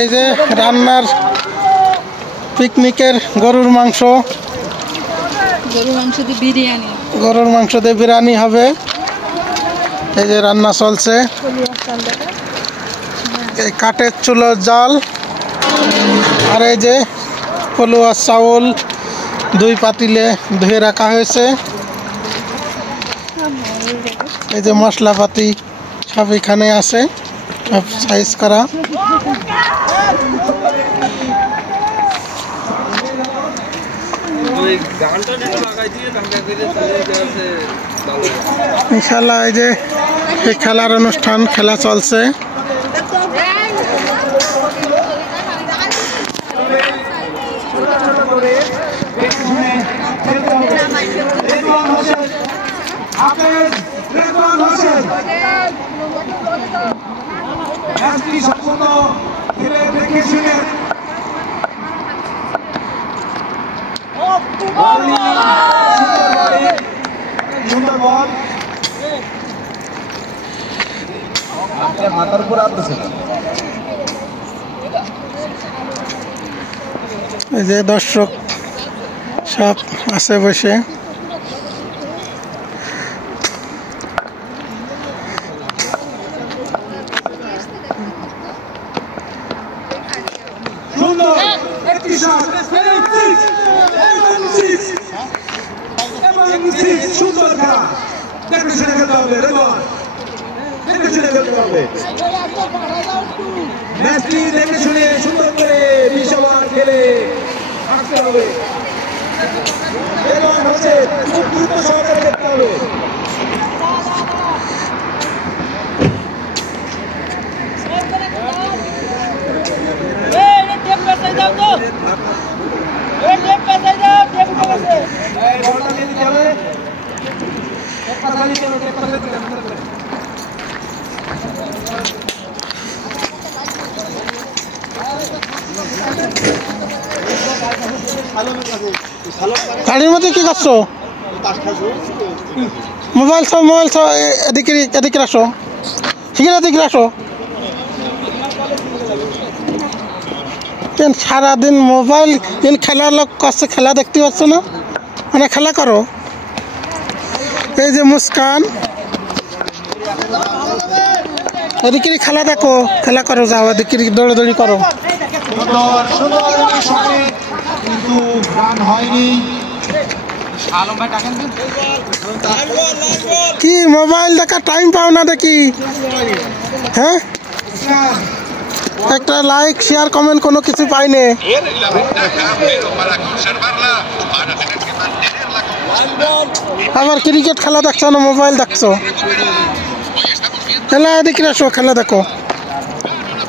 এই যে রান্নার পিকনিকের গরুর মাংস দিয়ে বিরিয়ানি হবে। এই যে রান্না চলছে, এই কাঠের চুলোর জাল, আর এই যে পলুয়া চাউল 2 পাতিলে ধুয়ে রাখা হয়েছে। এই যে মশলাপাতি সব এখানে আছে, সব সাইজ করা। ইনশাল্লাহ এই যে খেলার অনুষ্ঠান, খেলা চলছে। এই যে দর্শক সব আছে বসে। ম্যাচটি দেখে শুনে সুন্দর করে 20 ওভার খেলে আসতে হবে এবং হচ্ছে খুব দ্রুত সহকারে দেখতে হবে। গাড়ির মধ্যে কি করছো? মোবাইল এদিকে আসো, এদিকে আসো। সারাদিন মোবাইল খেলার লোক করছে, খেলা দেখতে পাচ্ছ না? মানে খেলা করো। এই যে মুস্কান, এদিকে খেলা দেখো, খেলা করো, যাও এদিকে দৌড়াদৌড়ি করো। কি মোবাইল দেখা টাইম পাও না দেখি? হ্যাঁ, একটা লাইক শেয়ার কমেন্ট কোনো কিছু পাইনি। আবার ক্রিকেট খেলা দেখছো না, মোবাইল দেখছো? খেলা দেখে আসো, খেলা দেখো,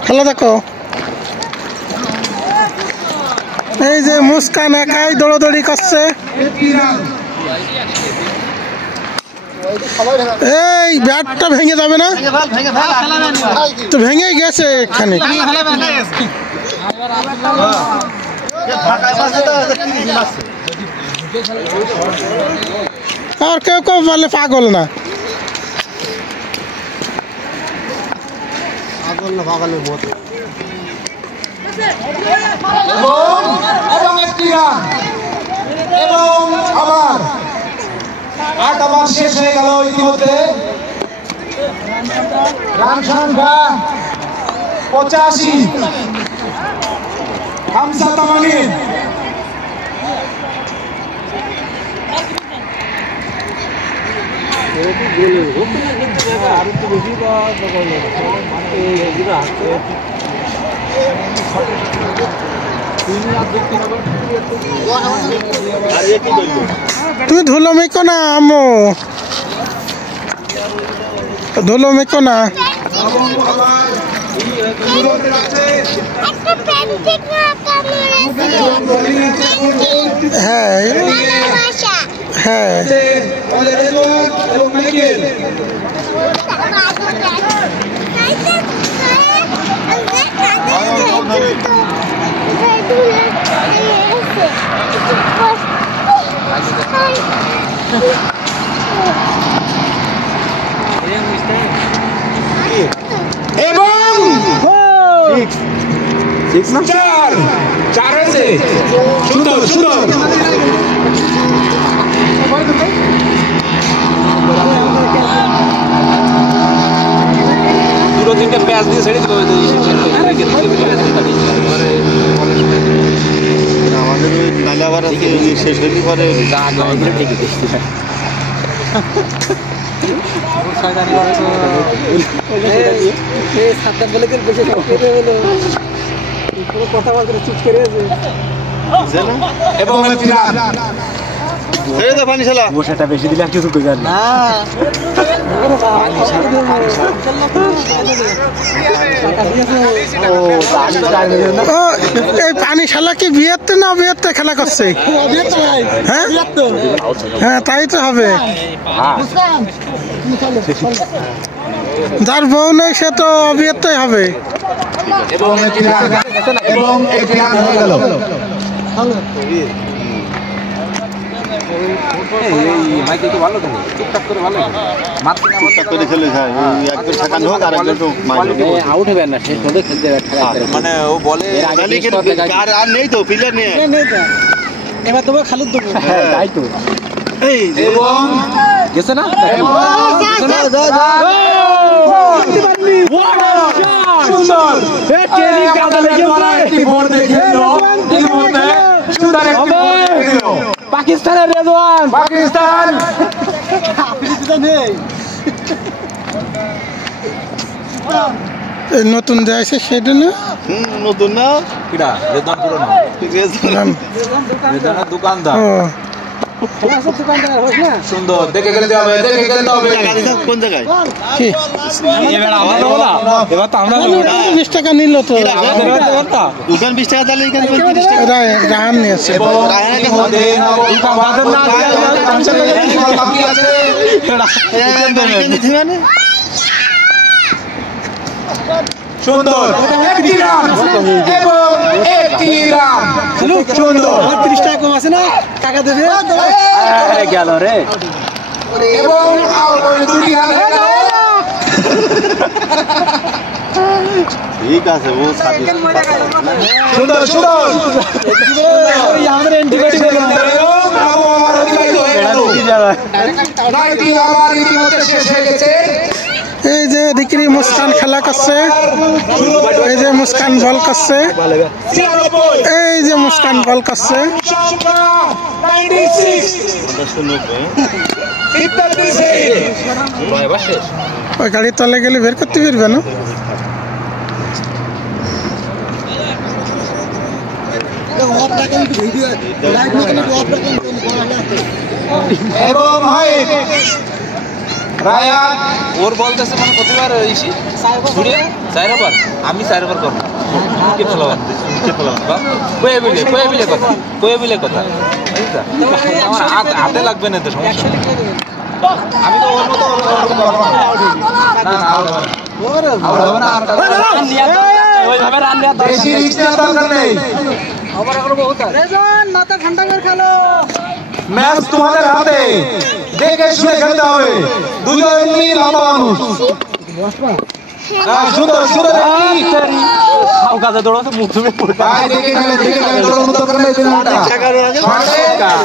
খেলা দেখো। এই যে মুস্কান একাই দৌড়াদৌড়ি করছে। এই ব্যাটটা ভেঙে যাবে না? তো ভেঙে গেছে এখানে। আর কেউ কেউ বলে পাগল না, পাগলের মতো। এবং আবার 8 ওভার শেষ হয়ে গেল ইতিমধ্যে। রান সংখ্যা 85। হামজা তামানিম তুমি ধুলো মেকো না আম্মু, ধুলো মেকো না। হ্যাঁ হ্যাঁ, এবং চার হয়েছে সুন্দর সুন্দর দুটো তিনটে প্যাচ দিয়ে ছেড়ে দিতে হবে আমাদের ওই নালে আবার শেষ হয়ে পরে কথাবার্তা চুপ করে আছে এবং পানি খেলা বসাটা বেশি দিলে কিছু কই যান না এই পানি খেলা কি বিয়েতে না বিয়েতে খেলা করছে? হ্যাঁ হ্যাঁ তাই তো হবে। যার বউ নেই সে তো বিয়েতেই হবে। এবং একটি রান হয়ে গেল মাইক একটু ভালো তো টুকটাক করে ভালো টুকটাক করে খেলে যায় একজন সেখানে হোক আর একজন আউট হবে না শেষ হবে খেলতে মানে ও বলে আর নেই তো প্লেয়ার নেই এবার তোমার খালুদ দেবো তাই তো এবং গেছে না সুন্দর একটি বোর্ড দেখে পাকিস্তানের রেজওয়ান পাকিস্তান নতুন যে আছে সেটা না নতুন না কিডা রেদান পুরনো রেদানের দোকানদার সুন্দর দেখে খেলতে হবে দেখে খেলতে হবে কোন জায়গায় কি এবার তো আমরা 20 টাকা নিল তো দোকান 20 টাকা তাহলে এখানে 30 টাকা রাহান নিয়েছে। সুন্দর একটি রান এবং একটি রান সুন্দর 30 টাকা কম আছে না টাকা দেবে গেল রে এবং দুটি রান হয়ে গেল ঠিক আছে ও সুন্দর সুন্দর আমাদের এন্টিবায়োটিক আবার ইতিমধ্যে শেষ হয়ে গেছে এই যে দিকরি মুস্কান খেলা করছে, এই যে মুস্কান বল করছে, এই যে মুস্কান বল করছে। ওই গাড়ি তলে গেলে বের করতে পারবে না। এবং রায়ান ওর বলতেছে মানে প্রতিবার ইসি ঘুরে 4 ওভার আমি 4 ওভার করব কে খেলাবার কয়ে বিলে কথা বুঝছা আমার হাতে লাগবে না তো সমস্যা আমি তো ওর মতো না ওইভাবে রান দেওয়া বেশি রিস্ক নেওয়ার দরকার নেই মাথা ঠান্ডা করে খেলো ম্যাচ তোমাদের হাতে দেখে শুনে খেলতে হবে দুজনই লম্বা মানুষ সুন্দর সুন্দর কাজে দৌড়াতে মুখ ধুয়ে পড়ে দেখে খেলে দৌড়ানোর দরকার নেই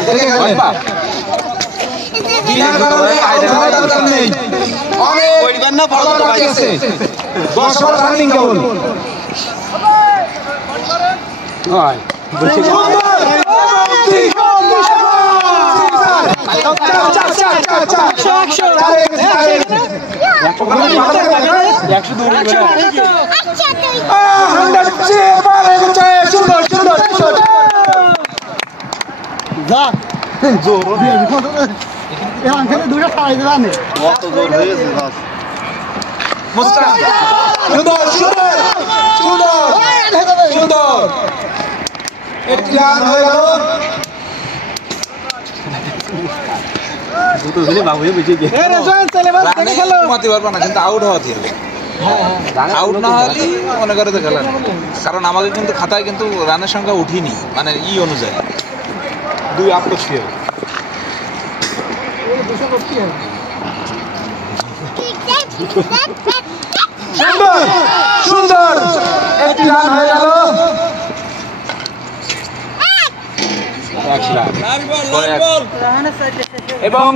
দেখে খেলে দরকার নেই অনেক বাকি আছে 10 ওভার রানিং কেবল একটি রান হয়ে গেল ঘুমাতে পারবো না কিন্তু আউট হওয়া থেকে আউট না হলেই মনে করে তো খেলা নেই। কারণ আমাকে কিন্তু খাতায় কিন্তু রানের সংখ্যা উঠিনি মানে অনুযায়ী 2 আপ করতে হবে সুন্দর সুন্দর একটি রান হয়ে গেল 1 লাখ। এবং